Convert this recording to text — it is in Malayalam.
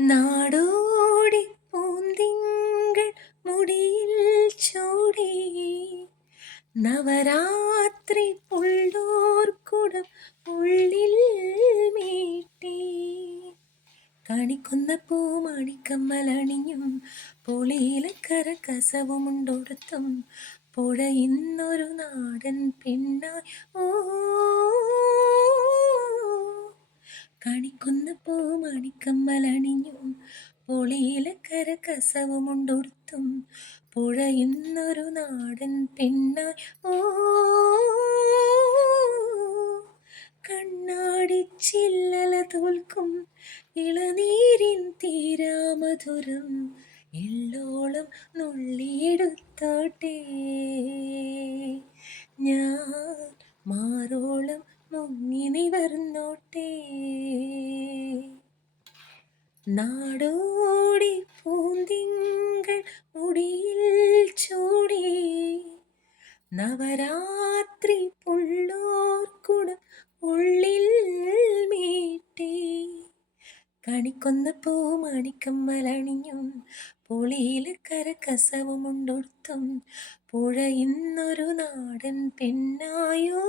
നാടോടി പൂന്തിങ്കൾ മുടിയിൽ ചൂടി നവരാത്രി പുള്ളോർക്കുടം ഉള്ളിൽ മീട്ടി കണിക്കുന്ന പൂമണിക്കമ്മലണിഞ്ഞും പൊളിയിലക്കര കസവുമുണ്ടൊടുത്തും പുഴ ഇന്നൊരു നാടൻ പെണ്ണായി ഓ കണിക്കുന്ന പൂമണിക്കമ്മലണിഞ്ഞും പൊളിയിലക്കര കസവുമുണ്ടൊടുത്തും പുഴ ഇന്നൊരു നാടൻ പെണ്ണായി ഓ കണ്ണാടി ചില്ലല തോൽക്കും ഇളനീരിൻ തീരാമധുരം എള്ളോളം നുള്ളിയെടുത്തോട്ടെ ഞാൻ മാറോളം മുങ്ങി നിവർന്നോട്ടെ. നാടോടി പൂന്തിങ്കൾ മുടിയിൽ ചൂടി നവരാത്രി പുള്ളോർക്കുടം ഉള്ളിൽ മീട്ടി കണിക്കൊന്ന പൂമണിക്കമ്മലണിഞ്ഞും പൊളിയിലക്കര കസവുമുണ്ടൊടുത്തും പുഴ ഇന്നൊരു നാടൻ പെണ്ണായോ.